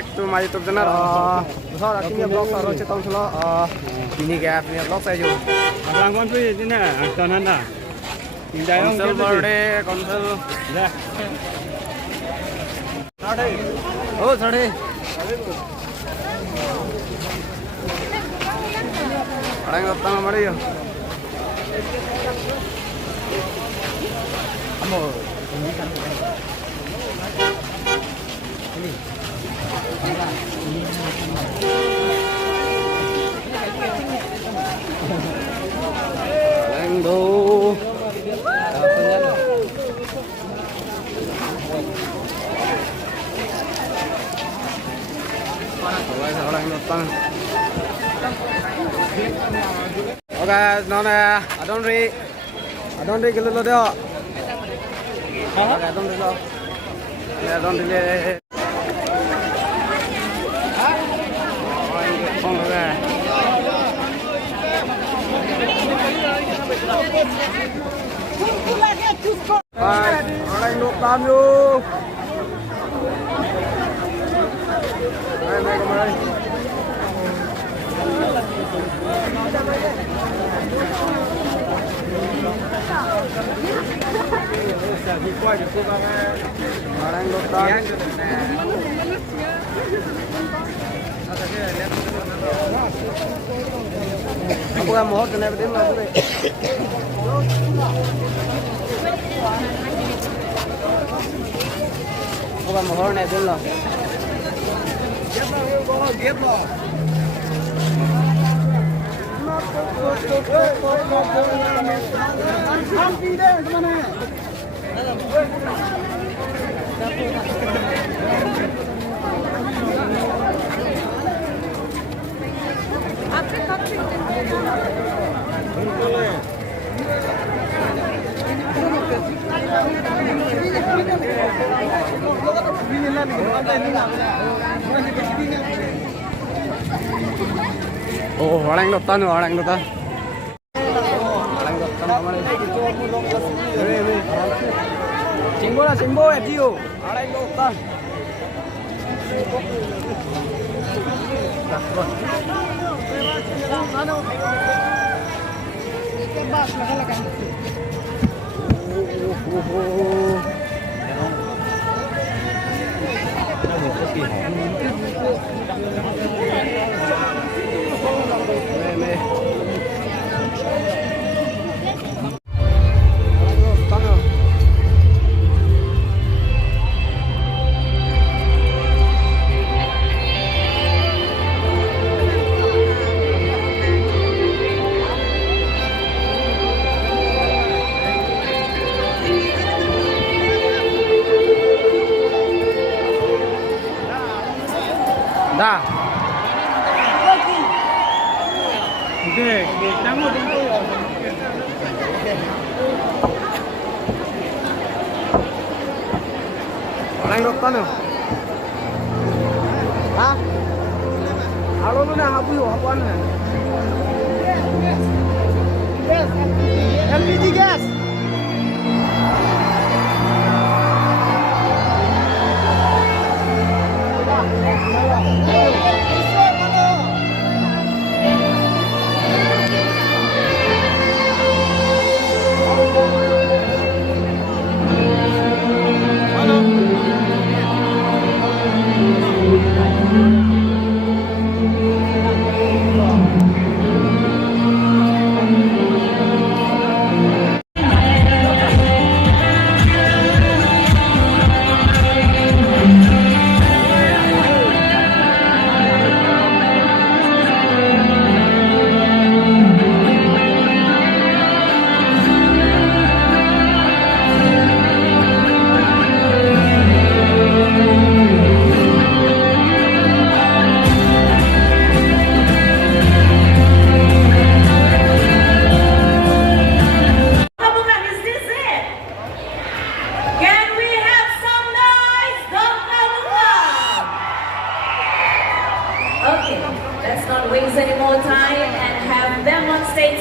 back to my YouTube channel. So là cái vlog sao rồi chứ tông số ini gap ni vlog saya juga. Abang kon tu ni na, aktonan dah. Tinggal orang Konsol birthday, konsol. dah. Oh, sorry. Orang datang kemari ya. Amo. Ini. Lengdo. Orang datang. Okay, no, I don't read cái lô đó. I don't read. I don't read. Không được à? Orang nước tam vô. Đây đây come đây. Orang nước tam. Aku kan mohon kena betul lah tu. Aku kan mohon ni betul lah. Giap lah. Confidence mana? Oh, orang datang. Orang datang kemana? Simbo lah, simbo Dio. Orang datang. Dah. Okey, tengok dulu. Orang dokter tu. Hah? Halo lu nak apa you? Apaan ni? Gas. LPG gas.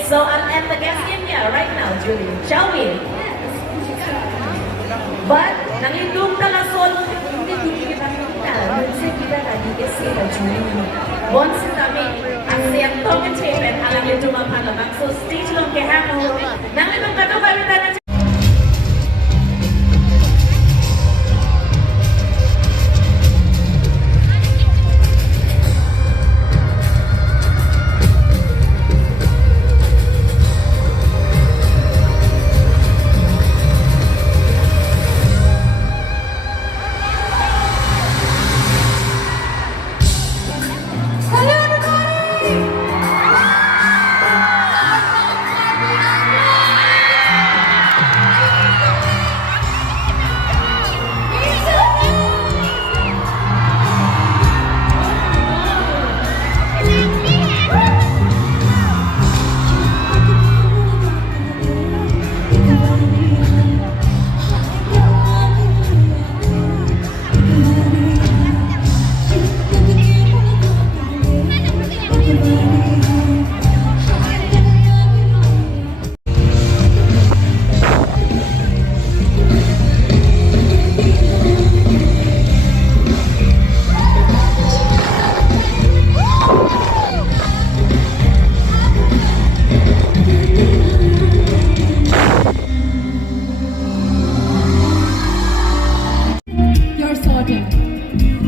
So I'll end the guest in here right now, Julie. Shall we? But, nangindong talasol, hindi kita kita tadi ke sini Julie. Once kami asyik tolong cepat alam yang cuma pandangan so stage long ke hamu. Nang itu kado baru tanya.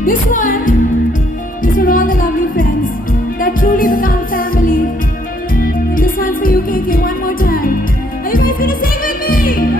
This one is for all the lovely friends that truly become family. And this one's for you, KK, one more time. Are you guys gonna sing with me?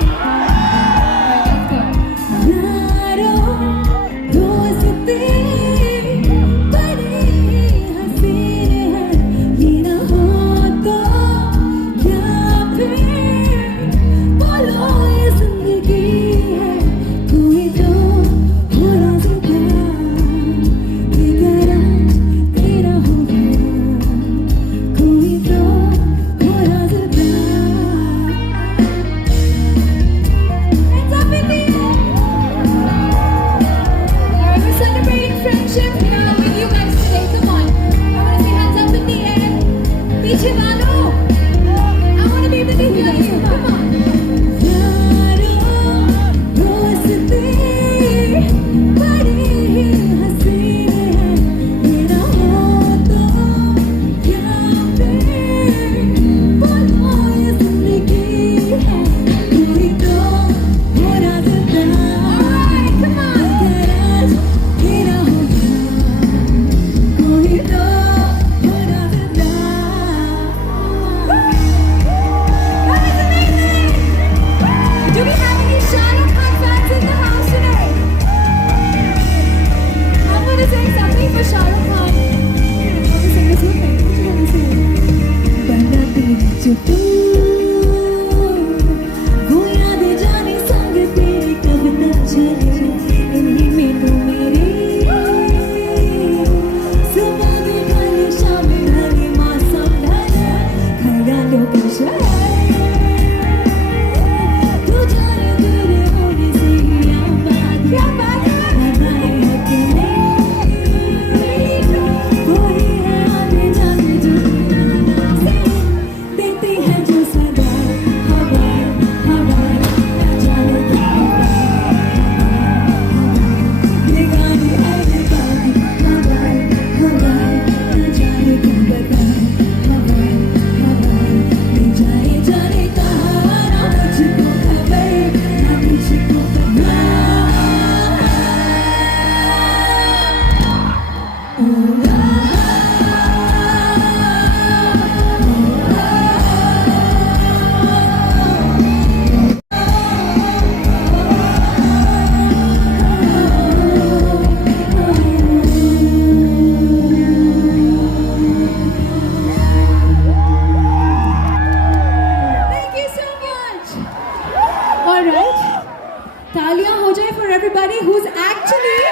Everybody who's actually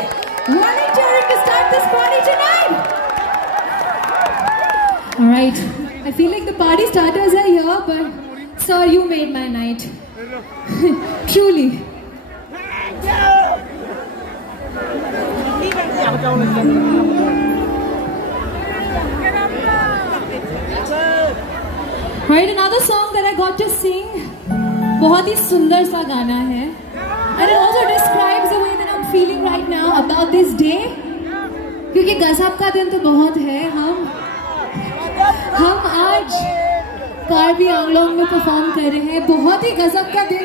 volunteering to start this party tonight. All right, I feel like the party starters are here, but sir, you made my night. Truly. Right, another song that I got to sing. बहुत ही सुंदर सा गाना है. And it also describes the way that I'm feeling right now about this day. क्योंकि गजब का दिन तो बहुत है। हम आज कार्बी आंगलोंग में परफॉर्म कर रहे हैं, बहुत ही गजब का दिन।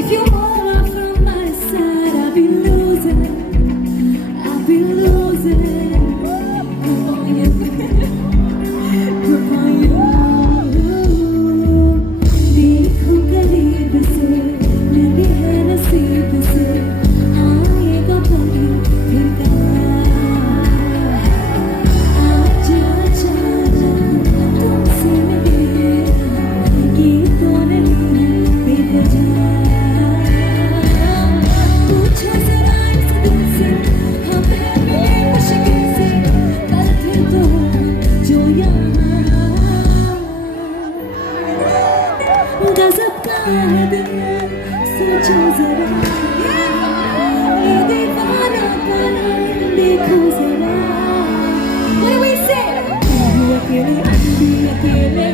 If you are from my side, I'll be losing. I'll be losing. Grip on you. Grip on you. देखो करीब से, मिली है नसीब से, आएगा कभी फिर आज अचानक तुमसे मिले, ये तो नहीं बेवजह। पूछो जरा इस दिल से, हमें मिले मुश्किल से, कल फिर तो जो यहाँ गजब का है दिन, सोचो जरा ये दीवानापन देखो जरा। What do we say? अकेले अंधी अकेले